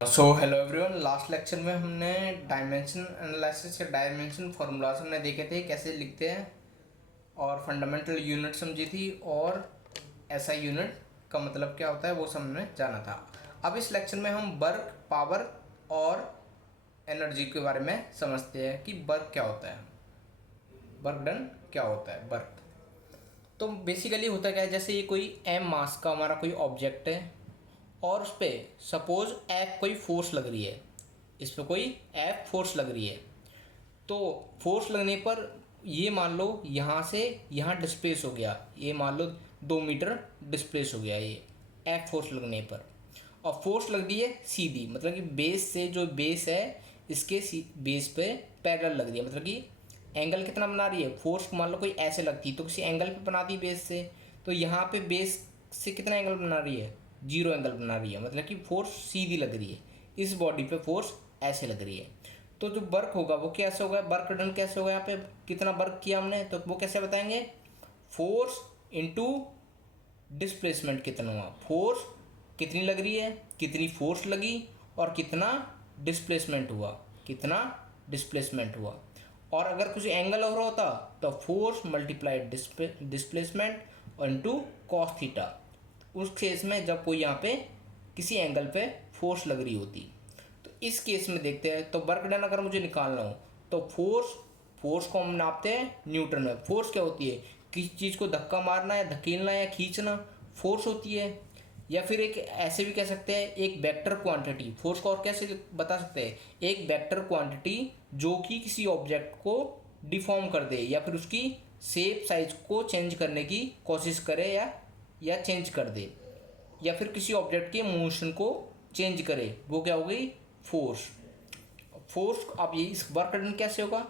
Hello everyone. Last lecture में हमने dimension analysis या डायमेंशन फार्मूलाज हमने देखे थे कैसे लिखते हैं, और फंडामेंटल यूनिट समझी थी, और एसआई यूनिट का मतलब क्या होता है वो सब हमने जाना था। अब इस लेक्चर में हम वर्क, पावर और एनर्जी के बारे में समझते हैं कि वर्क क्या होता है, वर्क डन क्या होता है। वर्क तो बेसिकली होता क्या है, जैसे ये कोई एम मास का हमारा कोई ऑब्जेक्ट है और उस पर सपोज एफ कोई फोर्स लग रही है, इस पर कोई एफ फोर्स लग रही है, तो फोर्स लगने पर ये मान लो यहाँ से यहाँ डिस्प्लेस हो गया, ये मान लो 2 मीटर डिस्प्लेस हो गया ये एफ फोर्स लगने पर। और फोर्स लग रही है सीधी, मतलब कि बेस से जो बेस है इसके बेस पे पैरेलल लग रही है, मतलब कि एंगल कितना बना रही है। फोर्स मान लो कोई ऐसे लगती तो किसी एंगल पे बनाती बेस से, तो यहाँ पे बेस से कितना एंगल बना रही है, 0 एंगल बना रही है, मतलब कि फोर्स सीधी लग रही है। इस बॉडी पे फोर्स ऐसे लग रही है, तो जो वर्क होगा वो कैसे होगा, वर्क डन कैसे होगा, यहाँ पे कितना वर्क किया हमने तो वो कैसे बताएंगे, फोर्स इनटू डिस्प्लेसमेंट कितना हुआ। फोर्स कितनी लग रही है, कितनी फोर्स लगी, और कितना डिस्प्लेसमेंट हुआ, कितना डिस्प्लेसमेंट हुआ। और अगर कुछ एंगल हो रहा होता तो फोर्स मल्टीप्लाइड डिस्प्लेसमेंट और इंटू कॉस थीटा, उस केस में जब कोई यहाँ पे किसी एंगल पे फोर्स लग रही होती। तो इस केस में देखते हैं, तो वर्क डन अगर मुझे निकालना हो तो फोर्स, फोर्स को हम नापते हैं न्यूटन में। फोर्स क्या होती है, किसी चीज़ को धक्का मारना या धकेलना या खींचना फोर्स होती है। या फिर एक ऐसे भी कह सकते हैं एक वेक्टर क्वांटिटी, फोर्स को और कैसे बता सकते हैं, एक वेक्टर क्वांटिटी जो कि किसी ऑब्जेक्ट को डिफॉर्म कर दे या फिर उसकी शेप साइज को चेंज करने की कोशिश करे या चेंज कर दे, या फिर किसी ऑब्जेक्ट के मोशन को चेंज करे, वो क्या हो गई, फोर्स। फोर्स अब ये इस वर्क डन कैसे होगा,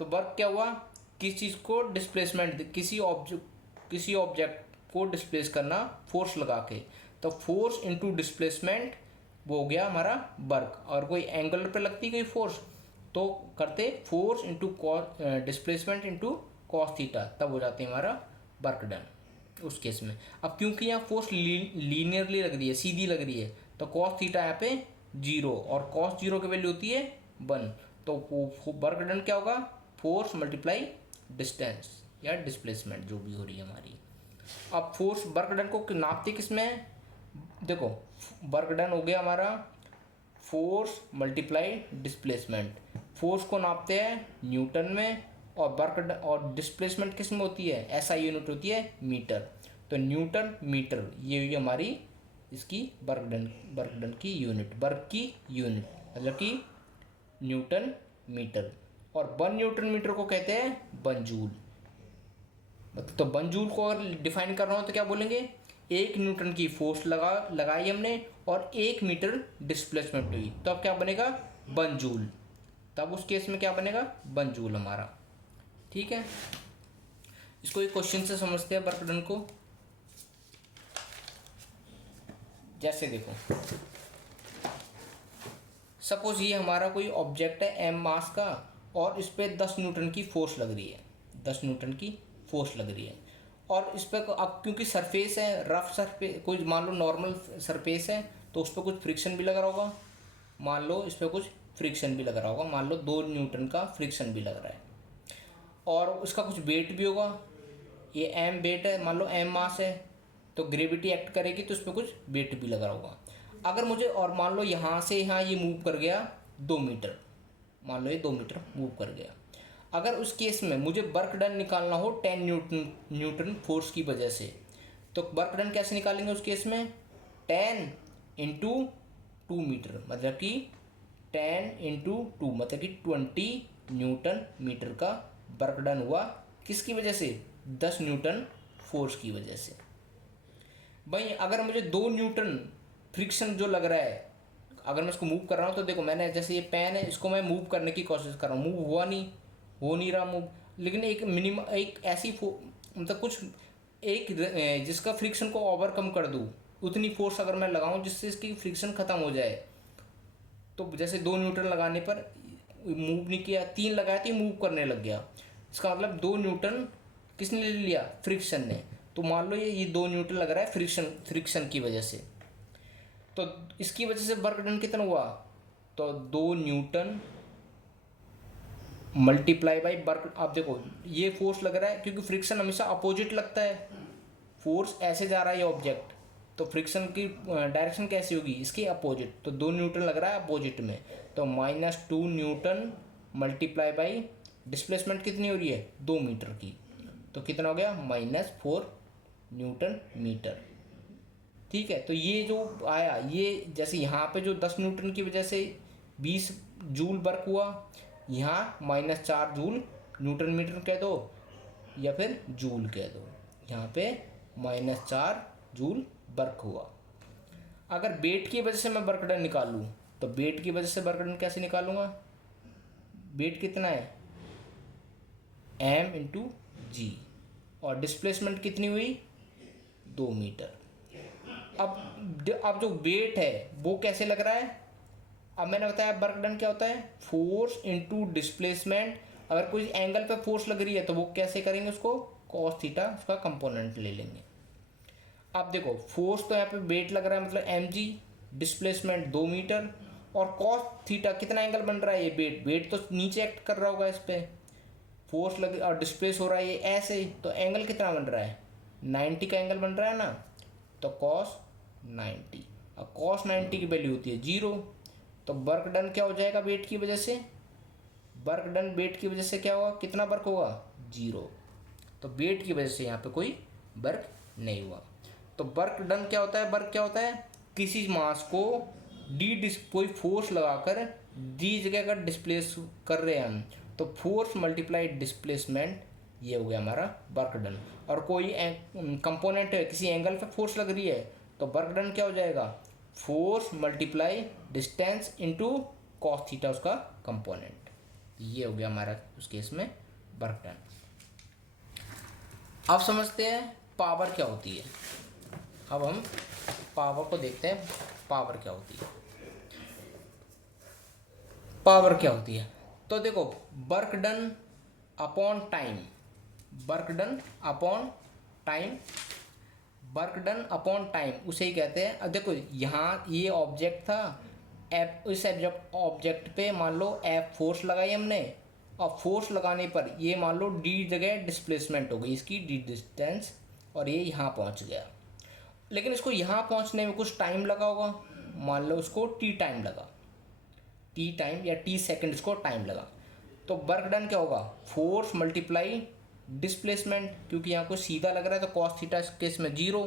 तो वर्क क्या हुआ, किसी चीज़ को डिस्प्लेसमेंट, किसी ऑब्जेक्ट को डिस्प्लेस करना फोर्स लगा के, तो फोर्स इनटू डिस्प्लेसमेंट वो हो गया हमारा वर्क। और कोई एंगल पे लगती कोई फोर्स तो करते force into displacement into cos theta, तब हो जाते हमारा वर्क डन उस केस में। अब क्योंकि यहाँ फोर्स लीनियरली लग रही है, सीधी लग रही है, तो कॉस थीटा यहाँ पे 0 और कॉस 0 की वैल्यू होती है 1, तो वर्क डन क्या होगा, फोर्स मल्टीप्लाई डिस्टेंस या डिस्प्लेसमेंट जो भी हो रही है हमारी। अब फोर्स वर्क डन को नापते किस में, देखो वर्क डन हो गया हमारा फोर्स मल्टीप्लाई डिस्प्लेसमेंट। फोर्स को नापते हैं न्यूटन में, और वर्क और डिस्प्लेसमेंट किस में होती है, एसआई यूनिट होती है मीटर। तो न्यूटन मीटर ये हुई हमारी इसकी वर्क डन की यूनिट, वर्क की यूनिट मतलब कि न्यूटन मीटर। और 1 न्यूटन मीटर को कहते हैं 1 जूल। तो 1 जूल को अगर डिफाइन करना हो तो क्या बोलेंगे, 1 न्यूटन की फोर्स लगाई हमने और 1 मीटर डिस्प्लेसमेंट हुई, तो अब क्या बनेगा 1 जूल। तब उस केस में क्या बनेगा 1 जूल हमारा। ठीक है, इसको एक क्वेश्चन से समझते हैं वर्क डन को। जैसे देखो सपोज ये हमारा कोई ऑब्जेक्ट है एम मास का, और इस पर 10 न्यूटन की फोर्स लग रही है, 10 न्यूटन की फोर्स लग रही है। और इस पर अब क्योंकि सरफेस है, रफ सरफेस, कोई मान लो नॉर्मल सरफेस है तो उस पर कुछ फ्रिक्शन भी लग रहा होगा, मान लो इस पर कुछ फ्रिक्शन भी लग रहा होगा, मान लो 2 न्यूटन का फ्रिक्शन भी लग रहा है, और उसका कुछ वेट भी होगा। ये एम वेट है, मान लो एम मास है, तो ग्रेविटी एक्ट करेगी तो उस पर कुछ वेट भी लग रहा होगा। अगर मुझे, और मान लो यहाँ से यहाँ ये मूव कर गया 2 मीटर, मान लो ये 2 मीटर मूव कर गया। अगर उस केस में मुझे वर्क डन निकालना हो 10 न्यूटन फोर्स की वजह से, तो वर्क डन कैसे निकालेंगे उस केस में, 10 × 2 मीटर, मतलब कि 10 × 2 मतलब कि 20 न्यूटन मीटर का वर्क डन हुआ। किसकी वजह से, 10 न्यूटन फोर्स की वजह से। भाई अगर मुझे 2 न्यूटन फ्रिक्शन जो लग रहा है, अगर मैं इसको मूव कर रहा हूँ, तो देखो मैंने जैसे ये पेन है इसको मैं मूव करने की कोशिश कर रहा हूँ, मूव हुआ नहीं, हो नहीं रहा मूव, लेकिन एक मिनिमम एक ऐसी मतलब कुछ एक जिसका फ्रिक्शन को ओवरकम कर दूँ, उतनी फोर्स अगर मैं लगाऊँ जिससे इसकी फ्रिक्शन ख़त्म हो जाए। तो जैसे 2 न्यूटन लगाने पर मूव नहीं किया, 3 लगाया तो मूव करने लग गया, इसका मतलब 2 न्यूटन किसने ले लिया, फ्रिक्शन ने। तो मान लो ये 2 न्यूटन लग रहा है फ्रिक्शन की वजह से। तो इसकी वजह से वर्क डन कितना हुआ, तो 2 न्यूटन मल्टीप्लाई बाई वर्क। आप देखो ये फोर्स लग रहा है क्योंकि फ्रिक्शन हमेशा अपोजिट लगता है, फोर्स ऐसे जा रहा है ये ऑब्जेक्ट, तो फ्रिक्शन की डायरेक्शन कैसी होगी, इसकी अपोजिट। तो 2 न्यूटन लग रहा है अपोजिट में, तो -2 न्यूटन मल्टीप्लाई बाई डिस्प्लेसमेंट कितनी हो रही है 2 मीटर की, तो कितना हो गया -4 न्यूटन मीटर। ठीक है, तो ये जो आया ये जैसे यहाँ पे जो 10 न्यूटन की वजह से 20 जूल वर्क हुआ, यहाँ -4 जूल न्यूटन मीटर कह दो या फिर जूल कह दो, यहाँ पे -4 जूल वर्क हुआ। अगर वेट की वजह से मैं वर्क डन निकालूँ तो वेट की वजह से वर्क डन कैसे निकालूंगा, वेट कितना है m इंटू जी, और डिस्प्लेसमेंट कितनी हुई 2 मीटर। अब जो वेट है वो कैसे लग रहा है, अब मैंने बताया वर्क डन क्या होता है फोर्स इनटू डिस्प्लेसमेंट। अगर कोई एंगल पे फोर्स लग रही है तो वो कैसे करेंगे, उसको कॉस थीटा उसका कंपोनेंट ले लेंगे। अब देखो फोर्स तो यहाँ पे वेट लग रहा है मतलब mg, डिस्प्लेसमेंट 2 मीटर, और कॉस थीटा कितना एंगल बन रहा है, ये वेट तो नीचे एक्ट कर रहा होगा इस पर, फोर्स लग और डिस्प्लेस हो रहा है ये ऐसे, तो एंगल कितना बन रहा है 90 का एंगल बन रहा है ना, तो कॉस 90, और कॉस 90 की वैल्यू होती है 0, तो वर्क डन क्या हो जाएगा वेट की वजह से, वर्क डन वेट की वजह से क्या होगा, कितना वर्क होगा 0, तो वेट की वजह से यहाँ पे कोई वर्क नहीं हुआ। तो वर्क डन क्या होता है, वर्क क्या होता है किसी मास को कोई फोर्स लगाकर दी जगह अगर डिस्प्लेस कर रहे हैं हम, तो फोर्स मल्टीप्लाइड डिस्प्लेसमेंट, ये हो गया हमारा वर्क डन। और कोई कंपोनेंट है किसी एंगल पे फोर्स लग रही है तो वर्क डन क्या हो जाएगा, force multiply distance into cos theta उसका कंपोनेंट, ये हो गया हमारा उस केस में वर्क डन। अब समझते हैं पावर क्या होती है। अब हम पावर को देखते हैं, पावर क्या होती है, पावर क्या होती है। तो देखो work done upon time, work done upon time, work done upon time उसे ही कहते हैं। अब देखो यहाँ ये ऑब्जेक्ट था, एफ इस ऑब्जेक्ट पे मान लो एफ फोर्स लगाई हमने, और फोर्स लगाने पर ये मान लो डी जगह डिस्प्लेसमेंट हो गई इसकी डी डिस्टेंस, और ये यहाँ पहुँच गया। लेकिन इसको यहाँ पहुँचने में कुछ टाइम लगा होगा, मान लो उसको टी टाइम लगा, टी टाइम या टी सेकेंड इसको टाइम लगा, तो वर्क डन क्या होगा फोर्स मल्टीप्लाई डिस्प्लेसमेंट, क्योंकि यहाँ को सीधा लग रहा है तो कॉस थीटा इस केस में 0,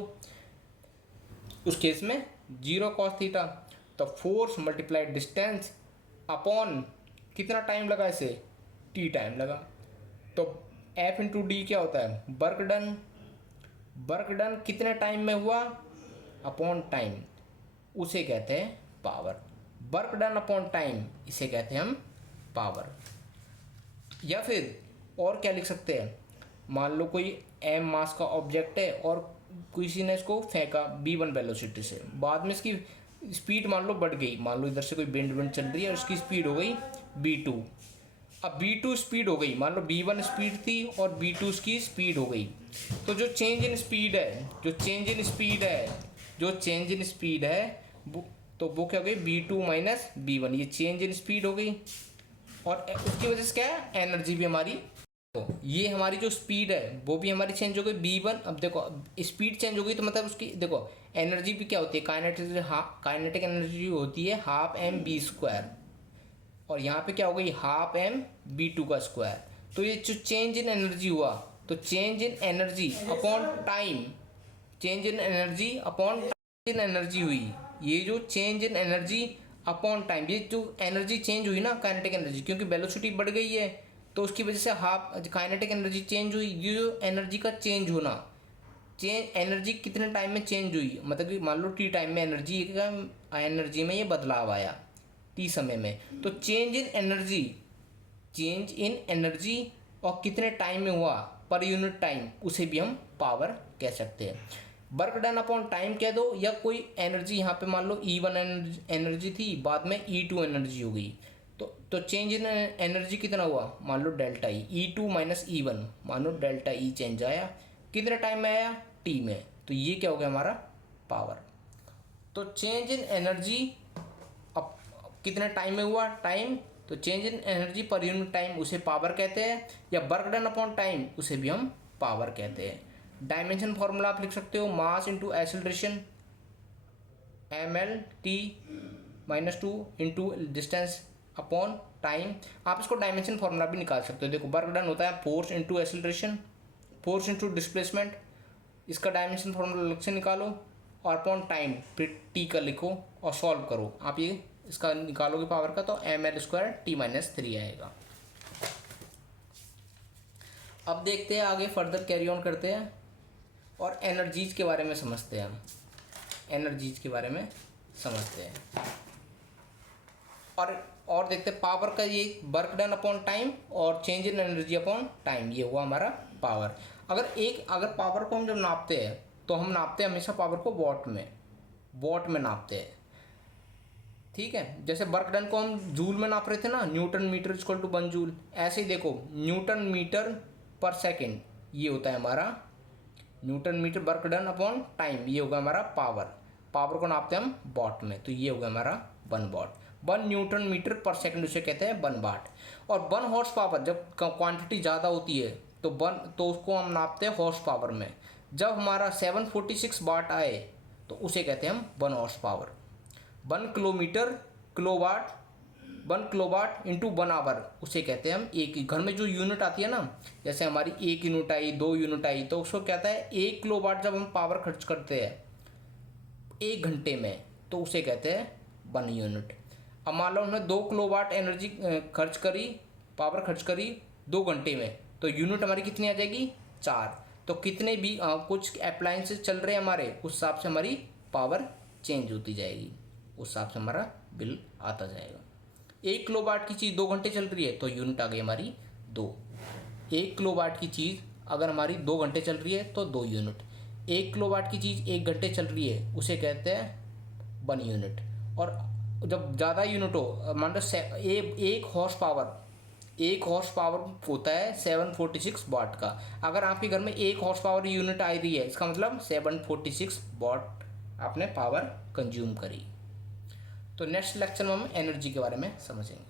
उस केस में 0 कॉस थीटा, तो फोर्स मल्टीप्लाई डिस्टेंस अपॉन कितना टाइम लगा इसे टी टाइम लगा, तो एफ इंटू डी क्या होता है वर्क डन, वर्क डन कितने टाइम में हुआ अपॉन टाइम, उसे कहते हैं power. Work done upon time इसे कहते हैं हम पावर। या फिर और क्या लिख सकते हैं, मान लो कोई एम मास का ऑब्जेक्ट है और किसी ने इसको फेंका v1 वेलोसिटी से, बाद में इसकी स्पीड मान लो बढ़ गई, मान लो इधर से कोई विंड चल रही है और इसकी स्पीड हो गई v2। अब v2 स्पीड हो गई, मान लो v1 स्पीड थी और v2 की स्पीड हो गई, तो जो चेंज इन स्पीड है, जो चेंज इन स्पीड है, जो चेंज इन स्पीड है तो वो क्या हो गई v2 माइनस v1, ये चेंज इन स्पीड हो गई, और उसकी वजह से क्या है एनर्जी भी हमारी, तो ये हमारी जो स्पीड है वो भी हमारी चेंज हो गई v1। अब देखो स्पीड चेंज हो गई तो मतलब उसकी देखो एनर्जी भी क्या होती है, काइनेटिक एनर्जी होती है हाफ एम बी स्क्वायर, और यहाँ पे क्या हो गई हाफ एम v2 का स्क्वायर। तो ये जो चेंज इन एनर्जी हुआ, तो change in energy upon time, change in energy upon in energy हुई, ये जो change in energy upon time, ये जो एनर्जी चेंज हुई ना काइनेटिक एनर्जी, क्योंकि वेलोसिटी बढ़ गई है तो उसकी वजह से हाफ काइनेटिक एनर्जी चेंज हुई, ये जो एनर्जी का चेंज होना, चेंज एनर्जी कितने टाइम में चेंज हुई, मतलब कि मान लो टी टाइम में एनर्जी में ये बदलाव आया टी समय में, तो change in energy, change in energy और कितने टाइम में हुआ पर यूनिट टाइम, उसे भी हम पावर कह सकते हैं। वर्क डन अपॉन टाइम कह दो, या कोई एनर्जी यहाँ पे मान लो E1 एनर्जी थी, बाद में E2 एनर्जी हो गई, तो चेंज इन एनर्जी कितना हुआ मान लो delta E, E2 minus E1, मान लो डेल्टा ई चेंज आया, कितने टाइम में आया टी में, तो ये क्या हो गया हमारा पावर। तो चेंज इन एनर्जी अब कितने टाइम में हुआ, टाइम, तो change in energy per unit time उसे पावर कहते हैं, या वर्क डन अपॉन टाइम उसे भी हम पावर कहते हैं। डायमेंशन फॉर्मूला आप लिख सकते हो, mass into acceleration ml/t-2 into distance upon time. आप इसको डायमेंशन फॉर्मूला भी निकाल सकते हो। देखो वर्क डन होता है force into acceleration, force into displacement, इसका डायमेंशन फॉर्मूला अलग से निकालो, और अपॉन टाइम फिर टी का लिखो और सॉल्व करो। आप ये इसका निकालोगे पावर का तो ml/t-3 आएगा। अब देखते हैं आगे, फर्दर कैरी ऑन करते हैं और एनर्जीज के बारे में समझते हैं। हम एनर्जीज के बारे में समझते हैं और देखते हैं पावर का, ये वर्क डन अपॉन टाइम और change in energy upon time, ये हुआ हमारा पावर। अगर पावर को हम जब नापते हैं तो हम नापते हैं हमेशा पावर को वॉट में नापते हैं, ठीक है। जैसे वर्क डन को हम जूल में नाप रहे थे ना, newton metre equal to 1 joule, ऐसे ही देखो न्यूटन मीटर पर सेकेंड ये होता है हमारा newton metre work done upon time, ये होगा हमारा पावर को नापते हैं हम वॉट में, तो ये होगा हमारा 1 वॉट। 1 न्यूटन मीटर पर सेकंड उसे कहते हैं 1 वाट। और 1 हॉर्स पावर, जब क्वांटिटी ज़्यादा होती है तो उसको हम नापते हैं हॉर्स पावर में। जब हमारा 746 वाट आए तो उसे कहते हैं हम 1 horse power. 1 kilowatt 1 kilowatt into 1 hour उसे कहते हैं हम एक घर में जो यूनिट आती है ना, जैसे हमारी 1 यूनिट आई, 2 यूनिट आई, तो उसको कहता है 1 किलोवाट। जब हम पावर खर्च करते हैं 1 घंटे में तो उसे कहते हैं 1 यूनिट। अब मान लो हमने 2 किलोवाट एनर्जी खर्च करी, पावर खर्च करी 2 घंटे में, तो यूनिट हमारी कितनी आ जाएगी, 4। तो कितने भी कुछ अप्लायंसेस चल रहे हैं हमारे, उस हिसाब से हमारी पावर चेंज होती जाएगी, उस हिसाब से हमारा बिल आता जाएगा। 1 किलोवाट की चीज़ 2 घंटे चल रही है तो यूनिट आ गई हमारी 2। 1 किलोवाट की चीज़ अगर हमारी 2 घंटे चल रही है तो 2 यूनिट। 1 किलोवाट की चीज़ 1 घंटे चल रही है उसे कहते हैं 1 यूनिट। और जब ज़्यादा यूनिट हो, मान लो एक हॉर्स पावर होता है 746 वाट का। अगर आपके घर में 1 हॉर्स पावर यूनिट आ रही है, इसका मतलब 746 वाट आपने पावर कंज्यूम करी। तो नेक्स्ट लेक्चर में हम एनर्जी के बारे में समझेंगे।